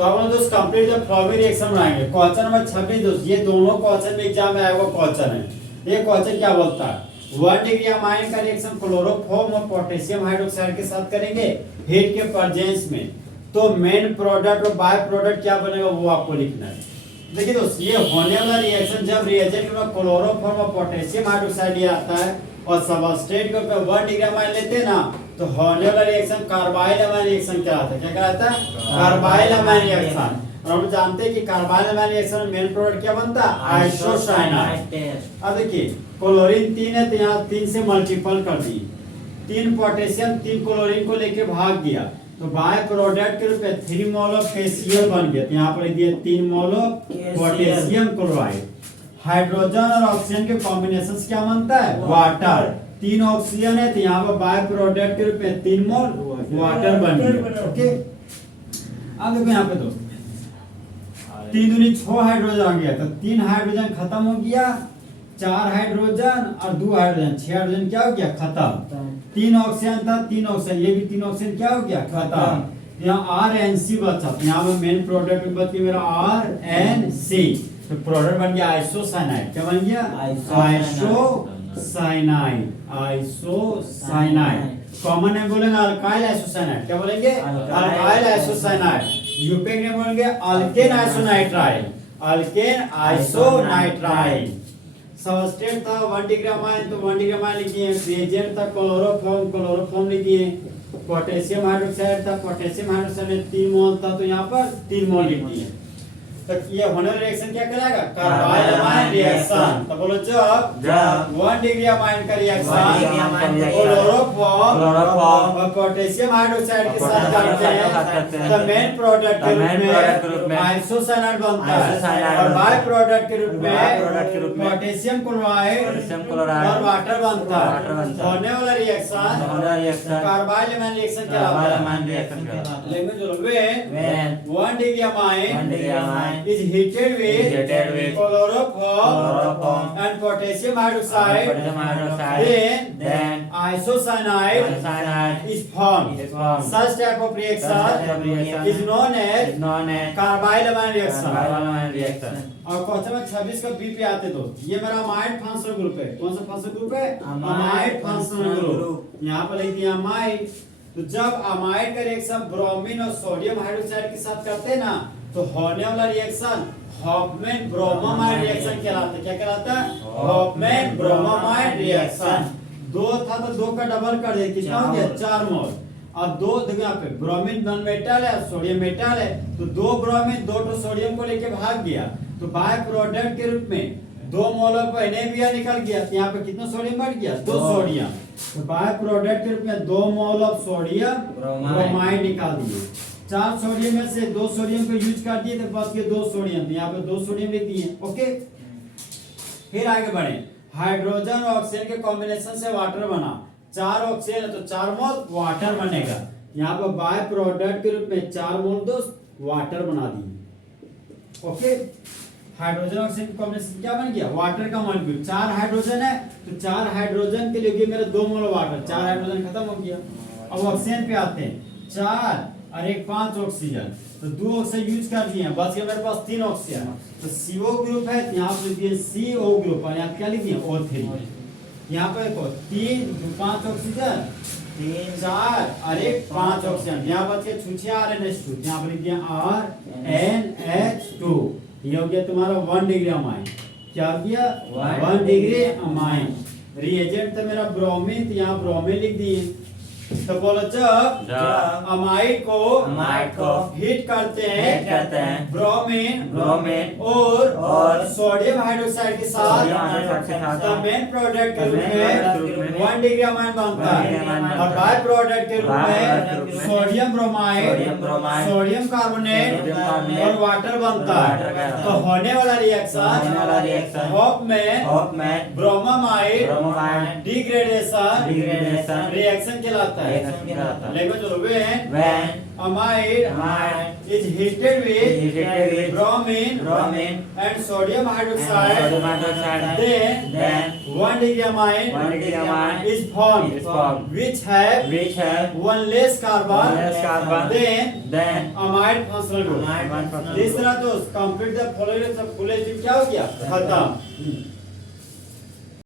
तो हम लोग दोस्त कंप्लीट द फॉलोइंग रिएक्शन बनाएंगे। क्वेश्चन नंबर 26 दोस्त, ये दोनों क्वेश्चन में एग्जाम में आया हुआ क्वेश्चन है। ये क्वेश्चन क्या बोलता है, 1 डिग्री अमाइन का रिएक्शन क्लोरोफॉर्म और पोटेशियम हाइड्रोक्साइड के साथ करेंगे हीट के प्रेजेंस में, तो मेन प्रोडक्ट और बाय प्रोडक्ट क्या बनेगा वो आपको लिखना है। देखिए दोस्त, ये होने वाला रिएक्शन जब रिएजेंट में क्लोरोफॉर्म और पोटेशियम हाइड्रोक्साइड ये आता है और सबस्ट्रेट के ऊपर 1 डिग्री अमाइन लेते हैं ना, तो होने वाला रिएक्शन कार्बाइल अमाइन रिएक्शन कहलाता है। क्या कहलाता है? Carbyl amine reaction. और हम जानते हैं कि कार्बाइल अमाइन रिएक्शन में मेन प्रोडक्ट क्या बनता है? आइसोसाइनाइड। अब देखिए क्लोरीन 3 है तो यहाँ 3 से मल्टीपल कर दी, 3 पोटेशियम 3 क्लोरीन को लेके भाग गया, तो बाय प्रोडक्ट के रूप में 3 मोल ऑफ KCl बन गया। तो यहाँ पर दिए 3 mole of potassium chloride. Hydrogen और ऑक्सीजन के कॉम्बिनेशन क्या बनता है? वाटर। 3 ऑक्सीजन है तो यहाँ पर बाय प्रोडक्ट के रूप में 3 मोल वाटर बन गया। ओके, अब देखो यहाँ पे दोस्त 3 दूनी 6 हाइड्रोजन आ गया, तो 3 हाइड्रोजन खत्म हो गया, 4 हाइड्रोजन और 2 हाइड्रोजन, 6 हाइड्रोजन क्या हो गया? खत्म। 3 ऑक्सीजन था, 3 ऑक्सीजन, ये भी 3 ऑक्सीजन क्या हो गया? खत्म। यहाँ RNC बचा, तो यहाँ पर मेन प्रोडक्ट में बच गया मेरा RNC, तो प्रोडक्ट बन गया आइसोसाइनाइड। क्या बन गया? आइसोसाइनाइड। आइसोसाइनाइड कॉमन है बोलेंगे अल्काइल आइसोसाइनाइड। क्या बोलेंगे? Alkyl isocyanide. यूपेक ने बोलेंगे अल्केन आइसोनाइट्राइल। अल्केन आइसोनाइट्राइल। सबस्ट्रेट था 1 डिग्री अमाइन, तो 1 डिग्री अमाइन लिखिए। रिएजेंट था क्लोरोफॉर्म, क्लोरोफॉर्म लिखिए। पोटेशियम हाइड्रोक्साइड था, पोटेशियम हाइड्रोक्साइड में 3 मोल था, तो यहाँ पर 3 मोल लिख दिए। तो ये होने वाला रिएक्शन क्या कहलाएगा? Carbyl amine reaction. तो बोलो जब 1 डिग्री अमाइन का रिएक्शन क्लोरोफॉर्म और पोटेशियम हाइड्रोक्साइड के साथ करते हैं, तो मेन प्रोडक्ट के रूप में आइसोसाइनाइड बनता है, और बाय प्रोडक्ट के रूप में पोटेशियम क्लोराइड और वाटर बनता है। होने वाला रिएक्शन कार्बाइल अमाइन रिएक्शन कहलाता है। लेकिन जो when 1 degree amine is heated with chloroform and potassium hydroxide, then isocyanide is formed. Such type of reaction is known as carbyl amine reaction. और क्वेश्चन में 26 का बी पे आते दोस्त, ये मेरा अमाइड फंक्शनल ग्रुप है। कौन सा फंक्शनल ग्रुप है? Amide functional group. यहाँ पर लिख दिया अमाइड। तो जब अमाइड का रिएक्शन ब्रोमीन और सोडियम हाइड्रोक्साइड के साथ करते हैं ना, तो होने वाला रिएक्शन हॉफमैन ब्रोमोमाइड रिएक्शन कहलाता है। क्या कहलाता है? Hoffmann bromamide reaction. 2 था तो 2 का डबल कर दे, कितना हो गया? 4 मोल। और 2 यहाँ पे ब्रोमीन नॉन मेटल है, सोडियम मेटल है, तो 2 ब्रोमीन 2 सोडियम को लेके भाग गया, तो बाय प्रोडक्ट के रूप में 2 मोल ऑफ NaBr निकल गया। तो यहाँ पे कितना सोडियम बढ़ गया? 2 सोडियम। तो बाय प्रोडक्ट के रूप में 2 मोल ऑफ सोडियम ब्रोमाइड निकाल दिए। 4 सोडियम में से 2 सोडियम को यूज कर दिए, तो बस ये 2 सोडियम, तो यहाँ पे 2 सोडियम लिख दिए। ओके, फिर आगे बढ़े। हाइड्रोजन और ऑक्सीजन के कॉम्बिनेशन से वाटर बना, 4 ऑक्सीजन है तो 4 मोल वाटर बनेगा। यहाँ पे बाय प्रोडक्ट के रूप में 4 मोल दोस्त वाटर बना दिए। ओके, हाइड्रोजन ऑक्सीजन कॉम्बिनेशन क्या बन गया? वाटर का मॉलिक्यूल। 4 हाइड्रोजन है तो 4 हाइड्रोजन के लिए मेरा 2 मोल वाटर, 4 हाइड्रोजन खत्म हो गया। अब ऑक्सीजन पे आते हैं, 4 और 1 5 ऑक्सीजन, तो 2 ऑक्सीजन यूज कर दिए, बच गया मेरे पास 3 ऑक्सीजन। तो CO ग्रुप है, यहाँ पे लिख दिए CO ग्रुप, और यहाँ क्या लिख दिए? O3। यहाँ पे देखो 3 2 5 ऑक्सीजन, 3 4 और 1 5 ऑक्सीजन, यहाँ बच के छुछिया RNH2, यहाँ पे लिख दिया RNH2। ये हो गया तुम्हारा 1 डिग्री अमाइन। क्या हो गया? 1 डिग्री अमाइन। रिएजेंट था मेरा ब्रोमीन, तो यहाँ ब्रोमीन लिख दिए। तो बोलो जब अमाइड को हीट करते हैं ब्रोमीन और सोडियम हाइड्रोक्साइड के साथ, तो मेन प्रोडक्ट के रूप में 1 डिग्री अमाइन बनता है, और बाय प्रोडक्ट के रूप में सोडियम ब्रोमाइड, सोडियम कार्बोनेट और वाटर बनता है। तो होने वाला reaction Hofmann bromamide degradation reaction कहलाता है। लेकिन जो when amide is heated with bromine and sodium and hydroxide, sodium hydroxide, then 1 degree amine 1 degree amine is formed, is formed, which have which have one less carbon, then amide functional group. amide functional तीसरा दोस्त complete the following सब full क्या हो गया खत्म।